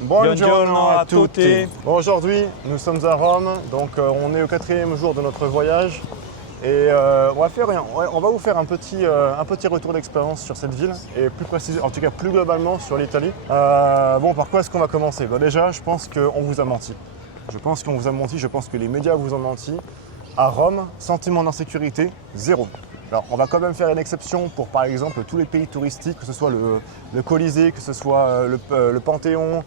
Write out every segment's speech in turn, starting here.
Buongiorno a tutti. Bon, aujourd'hui, nous sommes à Rome, donc on est au 4e jour de notre voyage et on va vous faire un petit retour d'expérience sur cette ville et plus précisément, en tout cas plus globalement sur l'Italie. Bon, par quoi est-ce qu'on va commencer? Déjà, je pense qu'on vous a menti. Je pense que les médias vous ont menti. À Rome, sentiment d'insécurité, zéro. Alors, on va quand même faire une exception pour, par exemple, tous les pays touristiques, que ce soit le Colisée, que ce soit le Panthéon.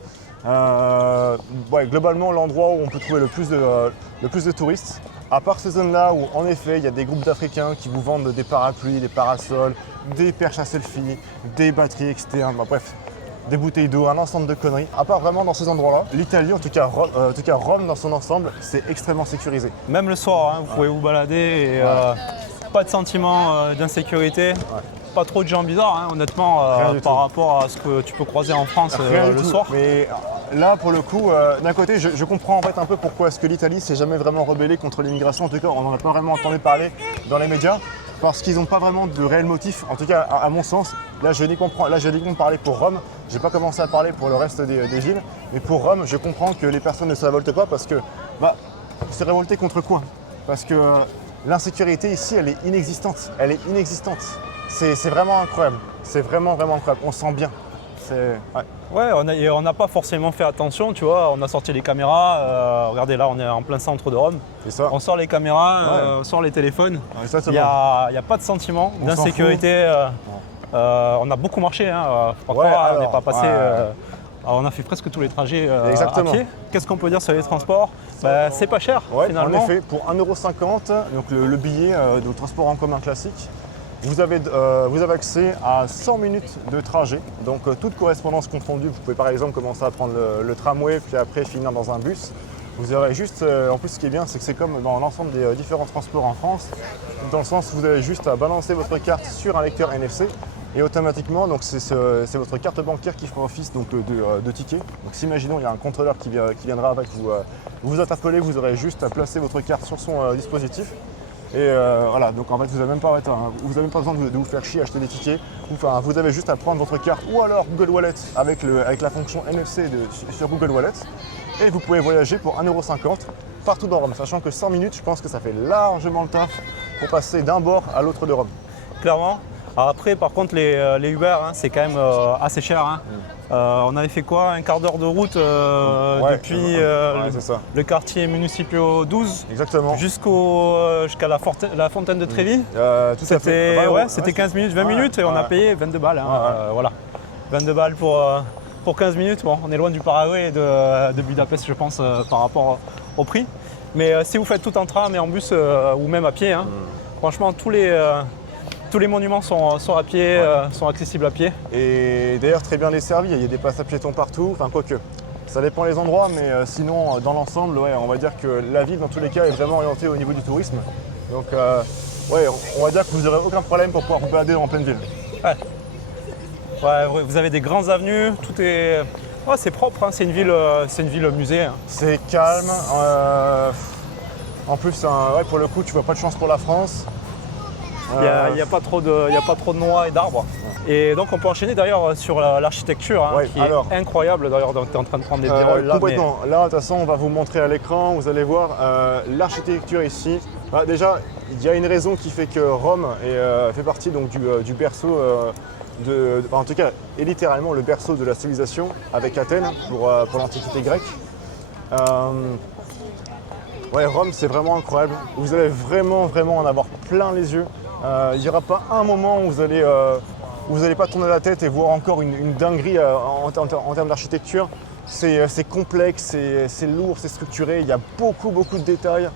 Globalement, l'endroit où on peut trouver le plus de touristes. À part ces zones-là où, en effet, il y a des groupes d'Africains qui vous vendent des parapluies, des parasols, des perches à selfie, des batteries externes, bref, des bouteilles d'eau, un ensemble de conneries. À part vraiment dans ces endroits-là, l'Italie, en tout cas Rome dans son ensemble, c'est extrêmement sécurisé. Même le soir, vous pouvez vous balader et pas de sentiment d'insécurité. Pas trop de gens bizarres, honnêtement, par rapport à ce que tu peux croiser en France le soir. Mais là, pour le coup, d'un côté, je comprends en fait un peu pourquoi est-ce que l'Italie s'est jamais vraiment rebellée contre l'immigration. En tout cas, on n'en a pas vraiment entendu parler dans les médias, parce qu'ils n'ont pas vraiment de réel motif. En tout cas, à mon sens, là, je uniquement parler pour Rome. Je n'ai pas commencé à parler pour le reste des villes, mais pour Rome, je comprends que les personnes ne se révoltent pas parce que, se révolter contre quoi? Parce que l'insécurité ici, elle est inexistante. C'est vraiment incroyable. C'est vraiment incroyable. On sent bien. On n'a pas forcément fait attention, tu vois. On a sorti les caméras. Regardez, là, on est en plein centre de Rome. C'est ça. On sort les caméras, on sort les téléphones. Il n'y a pas de sentiment d'insécurité. On a beaucoup marché. On n'est pas passé. On a fait presque tous les trajets à pied. Qu'est-ce qu'on peut dire sur les transports? C'est pas cher, finalement. En effet, pour 1,50 €, donc le billet de transport en commun classique, vous avez accès à 100 minutes de trajet, donc toute correspondance confondue. Vous pouvez par exemple commencer à prendre le tramway, puis après finir dans un bus. Vous aurez juste, en plus ce qui est bien, c'est que c'est comme dans l'ensemble des différents transports en France, dans le sens où vous avez juste à balancer votre carte sur un lecteur NFC et automatiquement, donc c'est votre carte bancaire qui fera office donc, de ticket. Donc imaginons il y a un contrôleur qui viendra vous interpeller, vous aurez juste à placer votre carte sur son dispositif. Et donc en fait vous n'avez même pas besoin de vous faire chier à acheter des tickets. Vous avez juste à prendre votre carte ou alors Google Wallet avec la fonction NFC sur Google Wallet et vous pouvez voyager pour 1,50 € partout dans Rome, sachant que 100 minutes, je pense que ça fait largement le taf pour passer d'un bord à l'autre de Rome. Clairement. Alors après, par contre, les Uber, c'est quand même assez cher. On avait fait quoi? Un quart d'heure de route depuis le quartier municipio 12 jusqu'à la fontaine de Trévi. C'était 15 minutes, 20 minutes et on a payé 22 balles. 22 balles pour 15 minutes. Bon, on est loin du Paraguay et de Budapest, je pense, par rapport au prix. Mais si vous faites tout en tram et en bus ou même à pied, franchement, tous les monuments sont à pied, sont accessibles à pied. Et d'ailleurs très bien desservis, il y a des passages piétons partout, quoique. Ça dépend des endroits, mais sinon dans l'ensemble, on va dire que la ville dans tous les cas est vraiment orientée au niveau du tourisme. Donc on va dire que vous n'aurez aucun problème pour pouvoir vous balader en pleine ville. Vous avez des grandes avenues, tout est. C'est propre, c'est une ville musée. C'est calme. En plus, pour le coup, tu vois pas de chance pour la France. Il n'y a pas trop de noix et d'arbres. Et donc on peut enchaîner d'ailleurs sur l'architecture qui est incroyable. D'ailleurs, tu es en train de prendre des birolles là. Complètement. Là, de toute façon, on va vous montrer à l'écran. Vous allez voir l'architecture ici. Déjà, il y a une raison qui fait que Rome fait partie donc, du berceau, en tout cas, est littéralement le berceau de la civilisation avec Athènes pour l'Antiquité grecque. Rome, c'est vraiment incroyable. Vous allez vraiment en avoir plein les yeux. Il n'y aura pas un moment où vous allez pas tourner la tête et voir encore une dinguerie en termes d'architecture. C'est complexe, c'est lourd, c'est structuré, il y a beaucoup de détails.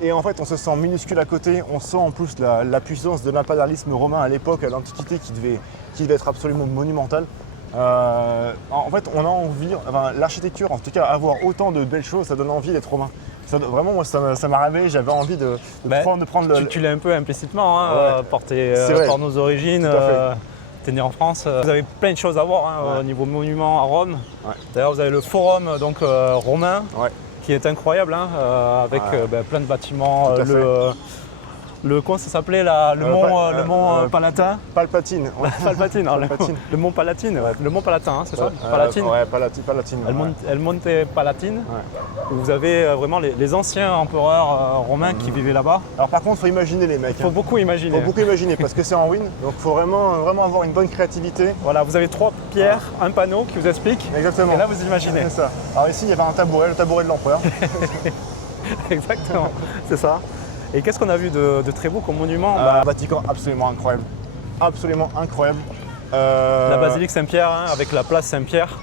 Et en fait, on se sent minuscule à côté. On sent en plus la puissance de l'impérialisme romain à l'époque, à l'Antiquité, qui devait être absolument monumentale. En fait, on a envie, l'architecture, en tout cas, avoir autant de belles choses, ça donne envie d'être romain. Vraiment, moi, ça m'a rêvé, j'avais envie de prendre le... Tu l'as un peu implicitement, par nos origines. Tu es né en France. Vous avez plein de choses à voir au niveau monuments à Rome. D'ailleurs, vous avez le forum romain, qui est incroyable, avec plein de bâtiments. comment ça s'appelait le mont Palatin. Palpatine. Palpatine, non, le mont Palatine, le mont Palatin, hein, c'est ça Palatine. Ouais, Palatine. El Monte Palatine, où vous avez vraiment les anciens empereurs romains qui vivaient là-bas. Alors par contre, il faut imaginer les mecs. Il faut beaucoup imaginer. Il faut beaucoup imaginer parce que c'est en ruine, donc il faut vraiment avoir une bonne créativité. Voilà, vous avez 3 pierres, un panneau qui vous explique. Exactement. Et là, vous imaginez. C'est ça. Alors ici, il y avait un tabouret, le tabouret de l'empereur. Exactement, c'est ça. Et qu'est-ce qu'on a vu de très beau comme monument Vatican, absolument incroyable. Absolument incroyable. La basilique Saint-Pierre, hein, avec la place Saint-Pierre.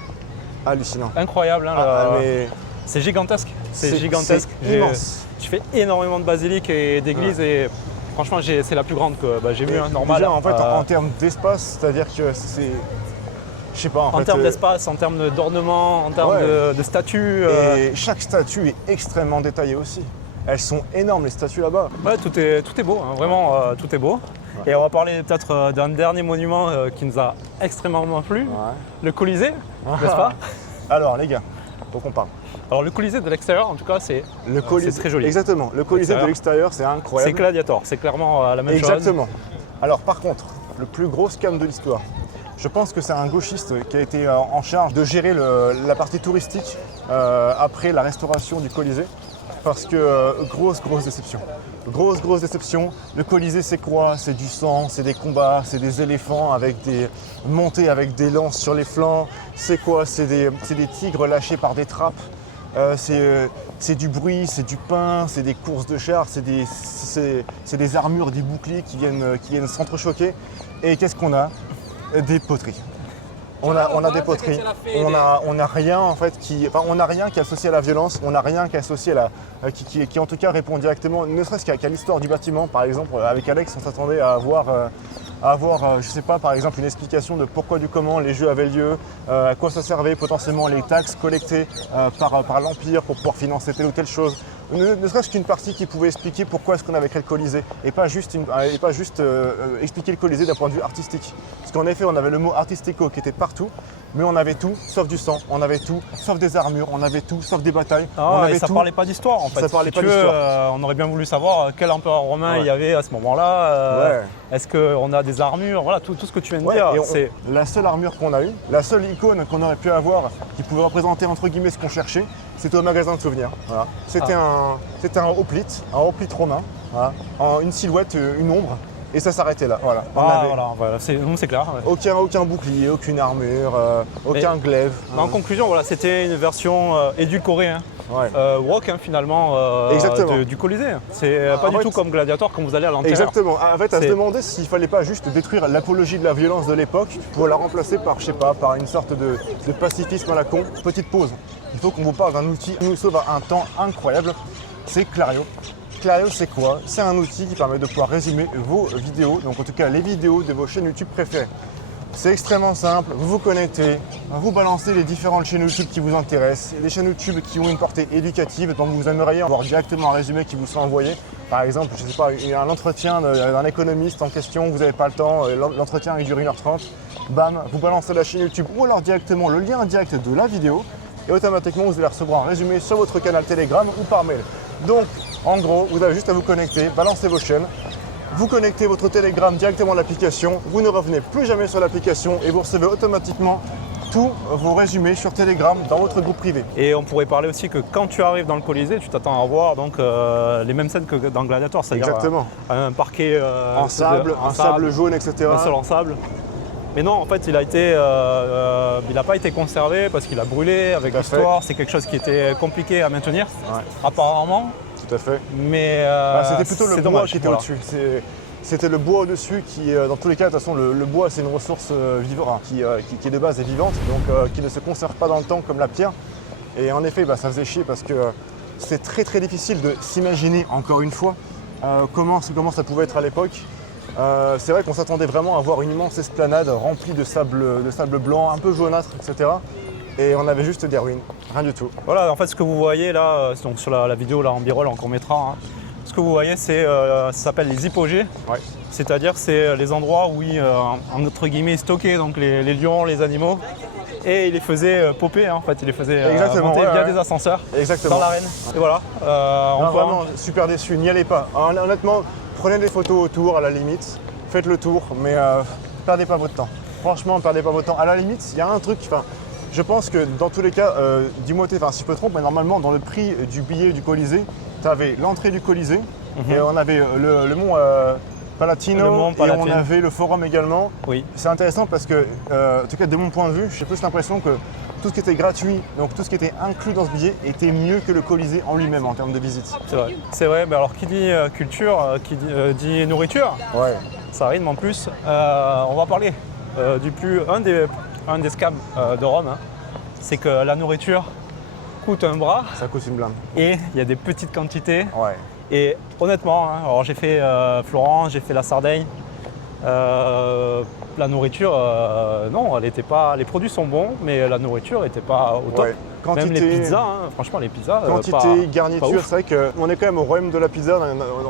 Hallucinant. Incroyable, hein, mais... C'est gigantesque. C'est gigantesque. C'est immense. Je fais énormément de basiliques et d'églises et franchement, c'est la plus grande que j'ai vue, hein, normal. Déjà, en fait, en termes d'espace, c'est-à-dire que c'est... Je sais pas, en termes d'espace, en termes d'ornement, en termes de statues. Et chaque statue est extrêmement détaillée aussi. Elles sont énormes, les statues là-bas. Ouais, tout est beau, hein, vraiment, tout est beau. Ouais. Et on va parler peut-être d'un dernier monument qui nous a extrêmement plu, le Colisée, n'est-ce pas? Alors, les gars, faut qu'on parle. Alors, le Colisée de l'extérieur, en tout cas, c'est très joli. Exactement, le Colisée de l'extérieur, c'est incroyable. C'est Gladiator, c'est clairement la même chose. Exactement. Alors, par contre, le plus gros scam de l'histoire, je pense que c'est un gauchiste qui a été en charge de gérer la partie touristique après la restauration du Colisée. Parce que grosse déception. Grosse déception. Le Colisée, c'est quoi? C'est du sang, c'est des combats, c'est des éléphants montés avec des lances sur les flancs. C'est quoi? C'est des tigres lâchés par des trappes. C'est du bruit, c'est du pain, c'est des courses de chars, c'est des armures, des boucliers qui viennent s'entrechoquer. Et qu'est-ce qu'on a? Des poteries. On a des poteries, on n'a rien en fait on n'a rien qui est associé à la violence, on n'a rien qui est associé à qui en tout cas répond directement, ne serait-ce qu'à l'histoire du bâtiment. Par exemple, avec Alex, on s'attendait à avoir, je sais pas, par exemple une explication de pourquoi du comment les jeux avaient lieu, à quoi ça servait potentiellement les taxes collectées par l'Empire pour pouvoir financer telle ou telle chose. Ne serait-ce qu'une partie qui pouvait expliquer pourquoi est-ce qu'on avait créé le Colisée et pas juste expliquer le Colisée d'un point de vue artistique. Parce qu'en effet, on avait le mot artistico qui était partout, mais on avait tout sauf du sang, on avait tout sauf des armures, on avait tout sauf des batailles. Ça parlait pas d'histoire en fait. Ça parlait pas d'histoire. On aurait bien voulu savoir quel empereur romain il y avait à ce moment-là. Est-ce qu'on a des armures, voilà, tout ce que tu viens de dire. La seule armure qu'on a eue, la seule icône qu'on aurait pu avoir qui pouvait représenter entre guillemets ce qu'on cherchait, c'était au magasin de souvenirs. Voilà. C'était un hoplite romain, voilà. Une silhouette, une ombre, et ça s'arrêtait là. Voilà. C'est clair. Ouais. Aucun bouclier, aucune armure, aucun glaive. En conclusion, voilà, c'était une version édulcorée. Hein. Rock finalement du Colisée. C'est pas du tout comme Gladiator quand vous allez à l'intérieur. Exactement. En fait, à se demander s'il fallait pas juste détruire l'apologie de la violence de l'époque pour la remplacer par, je sais pas, par une sorte de pacifisme à la con. Petite pause. Il faut qu'on vous parle d'un outil qui nous sauve un temps incroyable. C'est Clario. Clario, c'est quoi? C'est un outil qui permet de pouvoir résumer vos vidéos, donc en tout cas les vidéos de vos chaînes YouTube préférées. C'est extrêmement simple, vous vous connectez, vous balancez les différentes chaînes YouTube qui vous intéressent, des chaînes YouTube qui ont une portée éducative, dont vous aimeriez avoir directement un résumé qui vous soit envoyé. Par exemple, je sais pas, un entretien d'un économiste en question, vous n'avez pas le temps, l'entretien il dure 1h30, bam, vous balancez la chaîne YouTube ou alors directement le lien direct de la vidéo et automatiquement vous allez recevoir un résumé sur votre canal Telegram ou par mail. Donc, en gros, vous avez juste à vous connecter, balancer vos chaînes, vous connectez votre Telegram directement à l'application, vous ne revenez plus jamais sur l'application et vous recevez automatiquement tous vos résumés sur Telegram dans votre groupe privé. Et on pourrait parler aussi que quand tu arrives dans le Colisée, tu t'attends à voir donc, les mêmes scènes que dans Gladiator, c'est-à-dire un parquet en sable jaune, etc. Un sol en sable. Mais non, en fait, il n'a pas été conservé parce qu'il a brûlé avec l'histoire. C'est quelque chose qui était compliqué à maintenir, apparemment. Tout à fait. Mais c'était plutôt le bois qui était au-dessus. C'était le bois au-dessus qui, dans tous les cas, de toute façon, le bois, c'est une ressource vivante qui est de base est vivante, donc qui ne se conserve pas dans le temps comme la pierre. Et en effet, ça faisait chier parce que c'est très difficile de s'imaginer, encore une fois, comment ça pouvait être à l'époque. C'est vrai qu'on s'attendait vraiment à voir une immense esplanade remplie de sable blanc, un peu jaunâtre, etc. Et on avait juste des ruines, rien du tout. Voilà, en fait, ce que vous voyez là, donc sur la vidéo là en B-roll, en court-métrage, ce que vous voyez, ça s'appelle les hypogées. C'est-à-dire c'est les endroits où entre guillemets, stockaient donc les lions, les animaux. Et il les faisait popper, en fait, il les faisait monter via des ascenseurs dans l'arène. Et voilà. Vraiment super déçu, n'y allez pas. Honnêtement, prenez des photos autour à la limite, faites le tour, mais perdez pas votre temps. Franchement, perdez pas votre temps. À la limite, il y a un truc, je pense que dans tous les cas, dis-moi si je me trompe, mais normalement dans le prix du billet du Colisée, tu avais l'entrée du Colisée et on avait le mont Palatino et on avait le forum également. Oui. C'est intéressant parce que, en tout cas de mon point de vue, j'ai plus l'impression que tout ce qui était gratuit, donc tout ce qui était inclus dans ce billet était mieux que le Colisée en lui-même en termes de visite. C'est vrai, mais alors qui dit culture, qui dit nourriture, ouais. Ça rime en plus. On va parler un des scams de Rome, hein. C'est que la nourriture coûte un bras. Ça coûte une blinde. Et il y a des petites quantités. Ouais. Et honnêtement, hein, alors j'ai fait Florence, j'ai fait la Sardaigne. La nourriture, non, elle était pas. Les produits sont bons, mais la nourriture n'était pas au top. Ouais. Quantité, même les pizzas, hein, franchement, les pizzas. Quantité, garniture, c'est vrai qu'on est quand même au royaume de la pizza,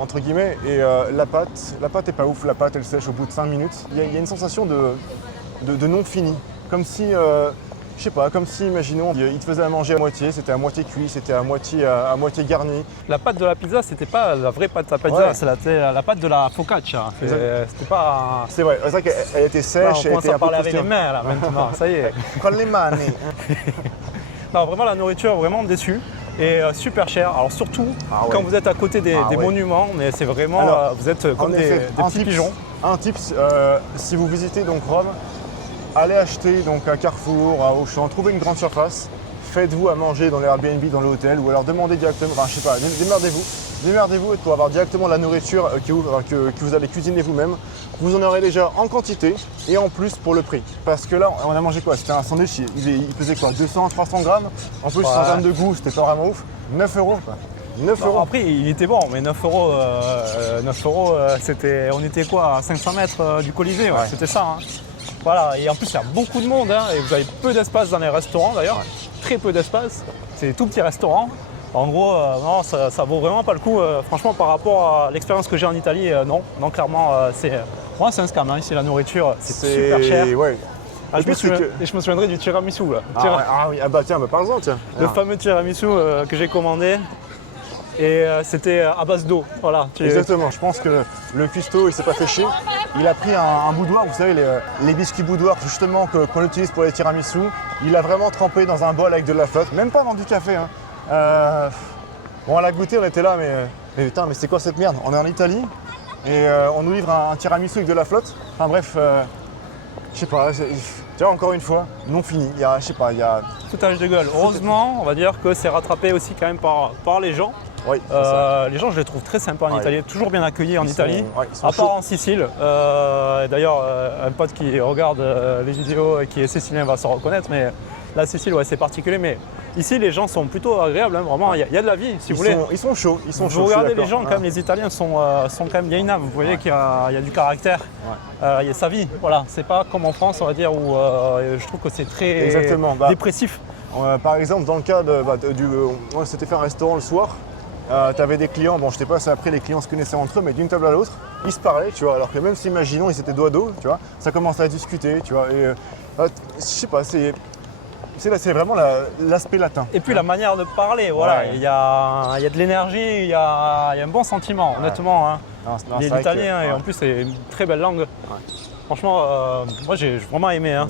entre guillemets, et la pâte est pas ouf. La pâte, elle sèche au bout de 5 minutes. Il y a une sensation de non fini. Comme si, je sais pas, comme si, imaginons, il te faisait à manger à moitié, c'était à moitié cuit, c'était à moitié garni. La pâte de la pizza, c'était pas la vraie pâte de la pizza, ouais. C'est la pâte de la focaccia. C'était pas. C'est vrai, c'est vrai qu'elle était sèche. Là, on commence à parler avec les mains là maintenant, ça y est. Con les mains. Non, vraiment la nourriture, vraiment déçu. Et super cher. Alors surtout quand vous êtes à côté des monuments, mais c'est vraiment, vous êtes comme des petits pigeons. Un tip, si vous visitez donc Rome, allez acheter donc à Carrefour, à Auchan, trouvez une grande surface, faites-vous à manger dans les Airbnb, dans l'hôtel, ou alors demandez directement, enfin je sais pas, démerdez-vous pour avoir directement la nourriture que vous allez cuisiner vous-même. Vous en aurez déjà en quantité et en plus pour le prix. Parce que là, on a mangé quoi? C'était un sandwich, il pesait quoi? 200-300 grammes. En plus, en termes de goût, c'était pas vraiment ouf. 9 €. 9 €. Après, il était bon, mais 9 €, c'était, on était quoi? À 500 mètres du Colisée, ouais. C'était ça. Hein. Voilà, et en plus, il y a beaucoup de monde, hein, et vous avez peu d'espace dans les restaurants d'ailleurs. Très peu d'espace. C'est des tout petits restaurants. En gros, non, ça vaut vraiment pas le coup. Franchement, par rapport à l'expérience que j'ai en Italie, non, clairement, c'est un scam. Hein. Ici, la nourriture, c'est super cher. Ouais. Je me souviendrai du tiramisu. Là. Oui, tiens, parle-en, tiens. Le fameux tiramisu que j'ai commandé. Et c'était à base d'eau. Voilà. Exactement. Je pense que le cuistot, il s'est pas fait chier. Il a pris un boudoir, vous savez, les biscuits boudoirs justement qu'on utilise pour les tiramisu. Il l'a vraiment trempé dans un bol avec de la flotte, même pas dans du café. Hein. Bon, à la goûter, on était là, mais putain, mais c'est quoi cette merde? On est en Italie et on nous livre un tiramisu avec de la flotte. Enfin bref, je sais pas. Tu vois, encore une fois, non fini. Il y a. Foutage de gueule. Heureusement, on va dire que c'est rattrapé aussi quand même par les gens. Oui, les gens, je les trouve très sympas en Italie, toujours bien accueillis en Italie, à part en Sicile. D'ailleurs, un pote qui regarde les vidéos et qui est sicilien va s'en reconnaître, mais la Sicile, ouais, c'est particulier. Mais ici, les gens sont plutôt agréables, hein, vraiment, il y a de la vie, si vous voulez. Ils sont chauds. Vous regardez les gens, quand même, les Italiens sont quand même, il y a une âme, vous voyez qu'il y a du caractère, il y a sa vie. Voilà, c'est pas comme en France, on va dire, où je trouve que c'est très dépressif. Par exemple, dans le cas on s'était fait un restaurant le soir. Tu avais des clients, bon je sais pas si après les clients se connaissaient entre eux, mais d'une table à l'autre, ils se parlaient, tu vois, alors que même si imaginons ils étaient dos à dos, tu vois, ça commence à discuter, tu vois, et je sais pas, c'est vraiment l'aspect latin. Et puis la manière de parler, voilà, il y a de l'énergie, il y a un bon sentiment, honnêtement. Hein. L'italien, et en plus c'est une très belle langue. Ouais. Franchement, moi j'ai vraiment aimé, hein.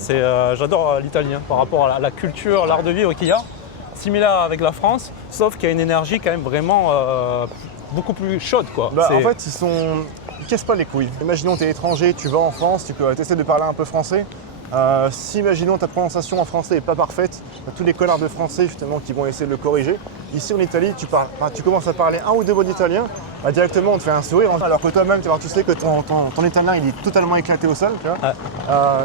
J'adore l'italien par rapport à la culture, l'art de vivre qu'il y a. Similaire avec la France, sauf qu'il y a une énergie quand même vraiment beaucoup plus chaude, quoi. En fait, ils cassent pas les couilles. Imaginons tu es étranger, tu vas en France, tu essaies de parler un peu français. Si, imaginons, ta prononciation en français n'est pas parfaite, tous les connards de français justement qui vont essayer de le corriger. Ici en Italie, tu commences à parler un ou deux mots d'italien, directement on te fait un sourire, alors que toi-même tu sais que ton italien il est totalement éclaté au sol. Tu vois.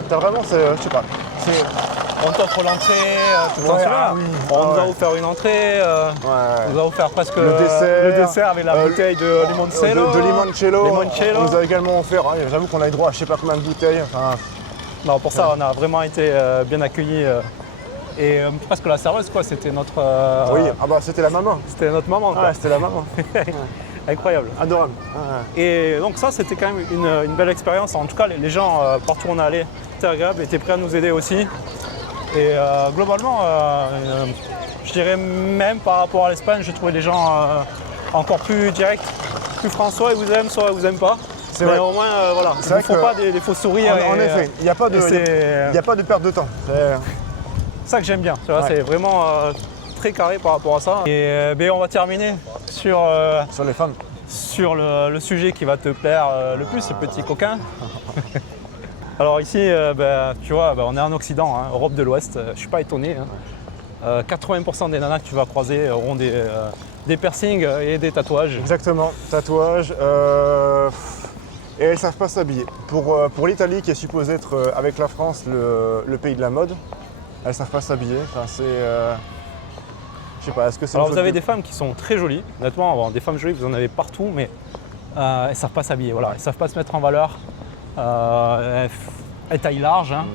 T'as vraiment, je sais pas. On t'offre l'entrée, on nous a offert une entrée, on nous a offert presque le dessert avec la bouteille de limoncello. De limoncello. On nous a également offert, j'avoue qu'on a eu droit à je sais pas combien de bouteilles. Non, pour ça, on a vraiment été bien accueillis. Et presque la serveuse, quoi, c'était notre. C'était la maman. C'était notre maman, quoi. C'était la maman. Incroyable. Adorable. Et donc, ça, c'était quand même une belle expérience. En tout cas, les gens, partout où on allait, étaient agréables, étaient prêts à nous aider aussi. Et globalement, je dirais même par rapport à l'Espagne, j'ai trouvé les gens encore plus directs. plus France, soit ils vous aiment, soit ils vous aiment pas. C'est mais vrai. au moins, voilà, il ne faut pas des faux sourires. En effet, il n'y a pas de perte de temps. C'est ça que j'aime bien, c'est vraiment très carré par rapport à ça. Et on va terminer sur les femmes. Sur le sujet qui va te plaire le plus, ce petit coquin. Alors ici, tu vois, on est en Occident, hein, Europe de l'Ouest, je ne suis pas étonné. Hein. 80% des nanas que tu vas croiser auront des piercings et des tatouages. Exactement, tatouages. Et elles ne savent pas s'habiller. Pour l'Italie, qui est supposée être avec la France le pays de la mode, elles ne savent pas s'habiller. Enfin, je sais pas, est-ce que c'est... Alors vous avez des femmes qui sont très jolies, honnêtement, des femmes jolies, vous en avez partout, mais elles ne savent pas s'habiller, voilà. Elles ne savent pas se mettre en valeur. Elles taillent large, hein.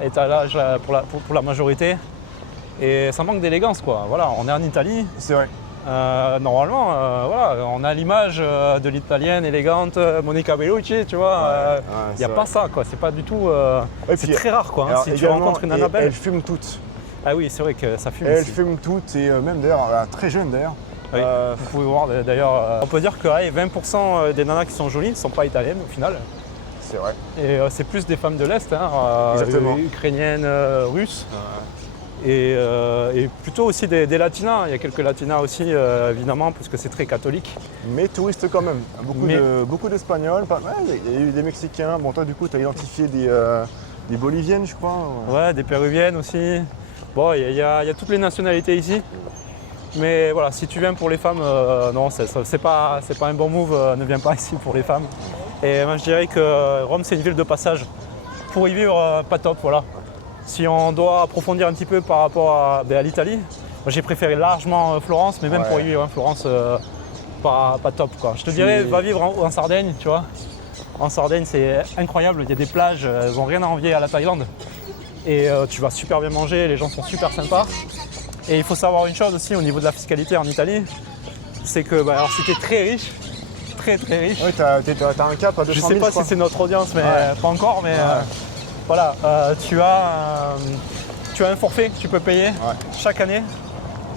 Elles taillent large pour la majorité. Et ça manque d'élégance, quoi. Voilà, on est en Italie. C'est vrai. Normalement, voilà, on a l'image de l'italienne élégante, Monica Bellucci, tu vois. Il n'y a pas ça, quoi. C'est pas du tout. C'est très rare, quoi. Hein, si tu rencontres une nana belle. Elles fument toutes. Ah oui, c'est vrai que ça fume. Elles fument toutes et même d'ailleurs, très jeunes d'ailleurs. Oui, vous pouvez voir d'ailleurs. On peut dire que 20% des nanas qui sont jolies ne sont pas italiennes au final. C'est vrai. Et c'est plus des femmes de l'Est, hein, ukrainiennes, russes. Et plutôt aussi des latinas. Il y a quelques latinas aussi, évidemment, parce que c'est très catholique. Mais touristes quand même. Beaucoup d'Espagnols. Il y a eu des Mexicains. Bon, toi, du coup, tu as identifié des Boliviennes, je crois. Ouais, des Péruviennes aussi. Bon, il y a toutes les nationalités ici. Mais voilà, si tu viens pour les femmes, non, c'est pas un bon move. Ne viens pas ici pour les femmes. Et moi, je dirais que Rome, c'est une ville de passage. Pour y vivre, pas top, voilà. Si on doit approfondir un petit peu par rapport à l'Italie, moi j'ai préféré largement Florence, mais même pour y vivre, Florence, pas top, quoi. Je te dirais, va vivre en Sardaigne, tu vois. En Sardaigne, c'est incroyable, il y a des plages, elles n'ont rien à envier à la Thaïlande. Et tu vas super bien manger, les gens sont super sympas. Et il faut savoir une chose aussi au niveau de la fiscalité en Italie, c'est que alors, si tu es très riche, très riche. Oui, tu as un cap à 200 000, je sais pas si c'est notre audience, mais pas encore, mais voilà, tu as un forfait que tu peux payer chaque année,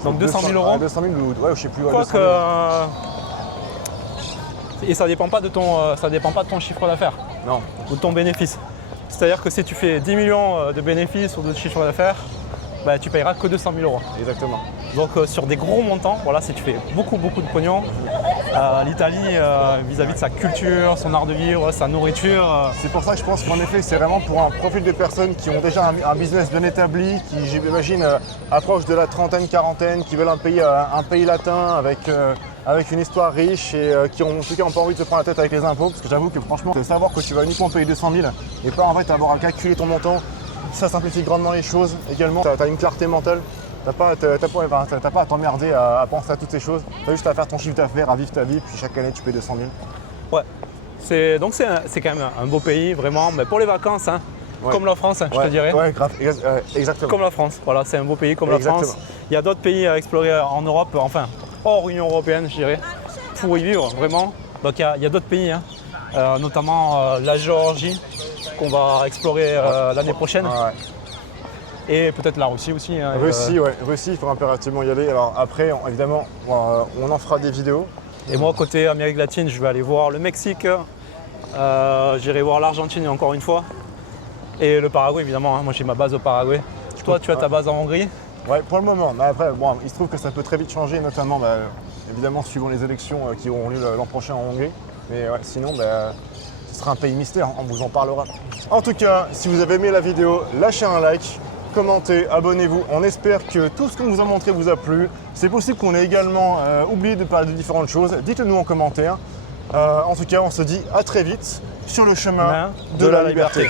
donc 200 000 euros. 200 000 ou je sais plus. Et ça dépend pas de ton chiffre d'affaires. Non. Ou de ton bénéfice. C'est-à-dire que si tu fais 10 millions de bénéfices ou de chiffre d'affaires, tu payeras que 200 000 euros. Exactement. Donc sur des gros montants, voilà, si tu fais beaucoup de pognon, l'Italie vis-à-vis de sa culture, son art de vivre, sa nourriture. C'est pour ça que je pense qu'en effet c'est vraiment pour un profil de personnes qui ont déjà un business bien établi, qui j'imagine approchent de la trentaine, quarantaine, qui veulent un pays latin avec une histoire riche et qui ont en tout cas pas envie de se prendre la tête avec les impôts, parce que j'avoue que franchement, de savoir que tu vas uniquement payer 200 000 et pas en fait avoir à calculer ton montant, ça simplifie grandement les choses. Également, tu as une clarté mentale. T'as pas à t'emmerder à penser à toutes ces choses. Tu as juste à faire ton chiffre d'affaires, à vivre ta vie, puis chaque année tu payes 200 000. Ouais. Donc c'est quand même un beau pays, vraiment. Mais pour les vacances, hein, comme la France, je te dirais. Ouais, grave, exactement. Comme la France, voilà, c'est un beau pays comme la France. Il y a d'autres pays à explorer en Europe, enfin hors Union Européenne, je dirais, pour y vivre, vraiment. Donc il y a d'autres pays, hein, notamment la Géorgie, qu'on va explorer l'année prochaine. Et peut-être la Russie aussi. Hein, Russie, il faut impérativement y aller. Alors après, évidemment, on en fera des vidéos. Et moi, côté Amérique latine, je vais aller voir le Mexique. J'irai voir l'Argentine encore une fois. Et le Paraguay, évidemment. Hein. Moi, j'ai ma base au Paraguay. Toi, tu as ta base en Hongrie? Ouais, pour le moment. Mais après, il se trouve que ça peut très vite changer, notamment, évidemment, suivant les élections qui auront lieu l'an prochain en Hongrie. Mais sinon, ce sera un pays mystère. On vous en parlera. En tout cas, si vous avez aimé la vidéo, lâchez un like. Commentez, abonnez-vous. On espère que tout ce qu'on vous a montré vous a plu. C'est possible qu'on ait également oublié de parler de différentes choses. Dites-le nous en commentaire. En tout cas, on se dit à très vite sur le chemin de la liberté.